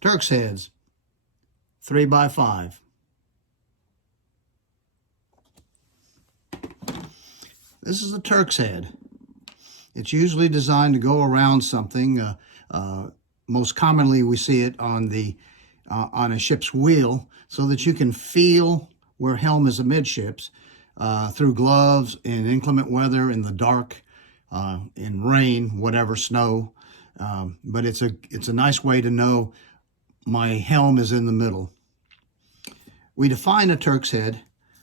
Turks heads, 3x5. This is a Turk's head. It's usually designed to go around something. Most commonly, we see it on a ship's wheel, so that you can feel where helm is amidships through gloves in inclement weather, in the dark, in rain, whatever, snow. But it's a nice way to know my helm is in the middle. We define a Turk's head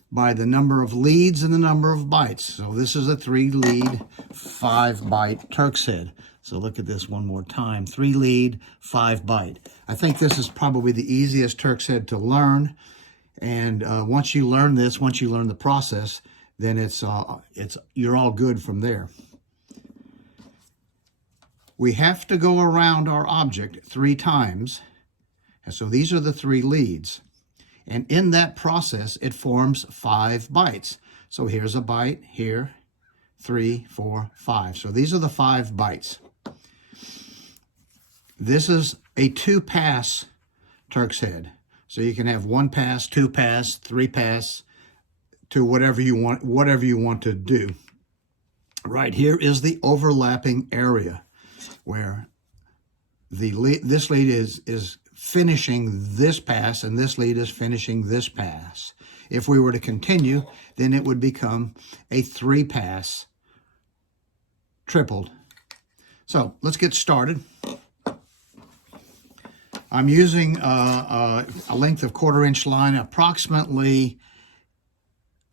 by the number of leads and the number of bights. So this is a 3-lead, 5-bight Turk's head. So look at this one more time. 3 lead, 5 bight. I think this is probably the easiest Turk's head to learn. And once you learn this, once you learn the process, then you're all good from there. We have to go around our object 3 times. And so these are the 3 leads. And in that process, it forms 5 bights. So here's a bight, here, 3, 4, 5. So these are the 5 bights. This is a 2-pass Turk's head. So you can have 1 pass, 2 pass, 3 pass, to whatever you want to do. Right here is the overlapping area where this lead is finishing this pass, and this lead is finishing this pass. If we were to continue, then it would become a 3-pass tripled. So let's get started. I'm using a length of 1/4-inch line, approximately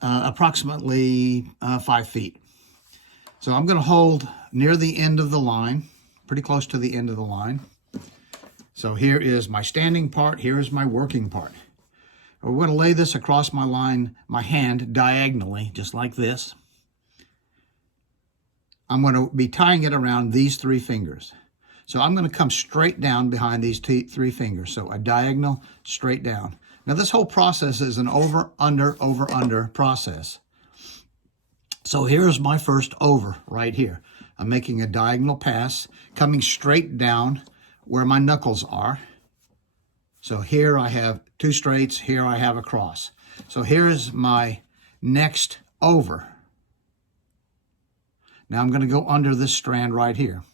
5 feet. So I'm going to hold near the end of the line, pretty close to the end of the line. So here is my standing part, here is my working part. We're going to lay this across my line, my hand diagonally, just like this. I'm going to be tying it around these 3 fingers. So I'm going to come straight down behind these 3 fingers. So a diagonal, straight down. Now this whole process is an over, under process. So here's my first over right here. I'm making a diagonal pass, coming straight down where my knuckles are. So here I have 2 straights, here I have a cross. So here's my next over. Now I'm going to go under this strand right here.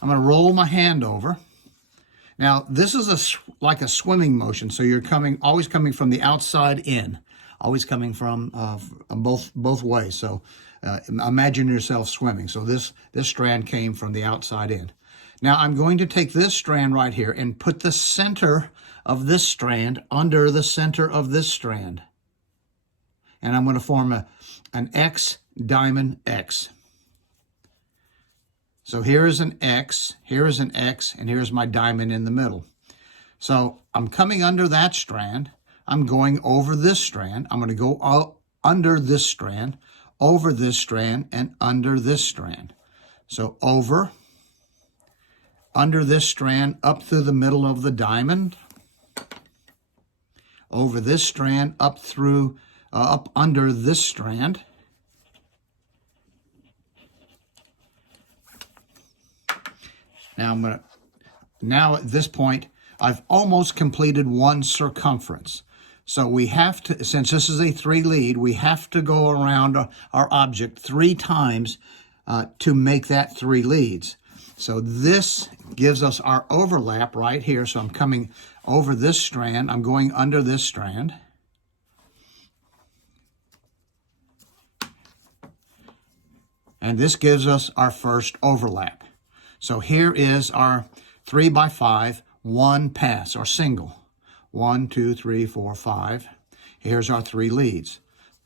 I'm going to roll my hand over. Now this is like a swimming motion, so you're always coming from the outside in, always coming from both ways. So imagine yourself swimming. So this strand came from the outside in. Now I'm going to take this strand right here and put the center of this strand under the center of this strand. And I'm going to form an X, diamond X. So here is an X, here is an X, and here's my diamond in the middle. So I'm coming under that strand. I'm going over this strand. I'm going to go under this strand, over this strand, and under this strand. So over, under this strand, up through the middle of the diamond, over this strand, up under this strand, Now at this point, I've almost completed 1 circumference. So we have to, since this is a 3-lead, we have to go around our object 3 times to make that 3 leads. So this gives us our overlap right here. So I'm coming over this strand, I'm going under this strand. And this gives us our first overlap. So here is our 3x5, 1 pass, or single. 1, 2, 3, 4, 5. Here's our 3 leads.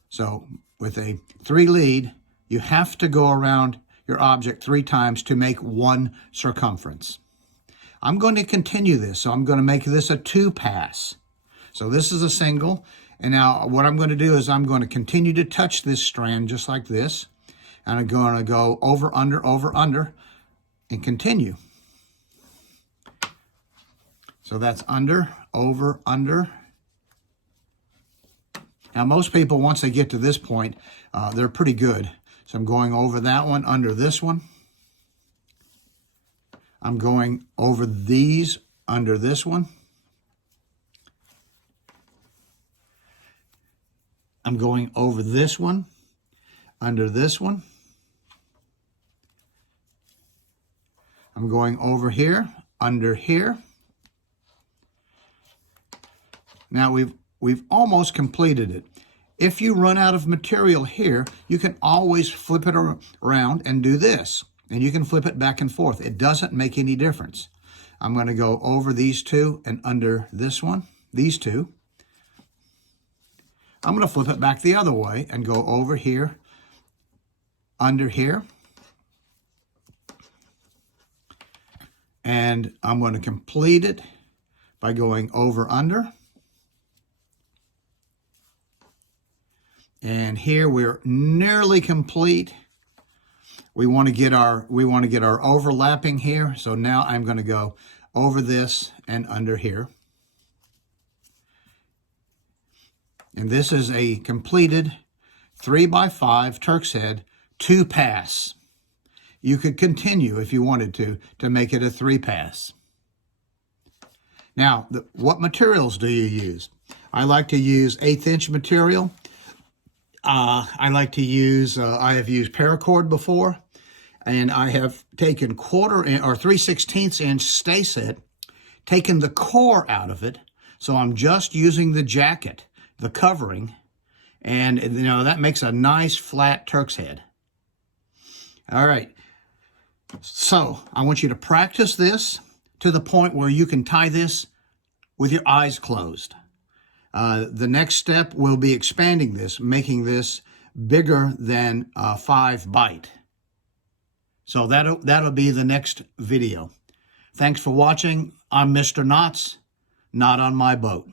So with a 3-lead, you have to go around your object 3 times to make 1 circumference. I'm going to continue this, so I'm going to make this a 2-pass. So this is a single, and now what I'm going to do is I'm going to continue to touch this strand just like this, and I'm going to go over, under, and continue. So that's under, over, under. Now most people, once they get to this point, they're pretty good. So I'm going over that one, under this one. I'm going over these under this one. I'm going over this one under this one. I'm going over here under here. Now we've almost completed it. If you run out of material here, you can always flip it around and do this. And you can flip it back and forth. It doesn't make any difference. I'm going to go over these two and under this one, these two. I'm going to flip it back the other way and go over here, under here. And I'm going to complete it by going over under. And here we're nearly complete. We want to get our overlapping here. So now I'm going to go over this and under here. And this is a completed 3x5 Turks Head 2-pass. You could continue if you wanted to make it a 3-pass. Now, what materials do you use? I like to use 1/8 inch material. I like to use, I have used paracord before, and I have taken 1/4 or 3/16 inch stay set, taken the core out of it, so I'm just using the jacket, the covering, and you know that makes a nice flat Turks head. All right, so I want you to practice this to the point where you can tie this with your eyes closed. The next step will be expanding this, making this bigger than 5 bight. So that'll be the next video. Thanks for watching. I'm Mr. Knots, not on my boat.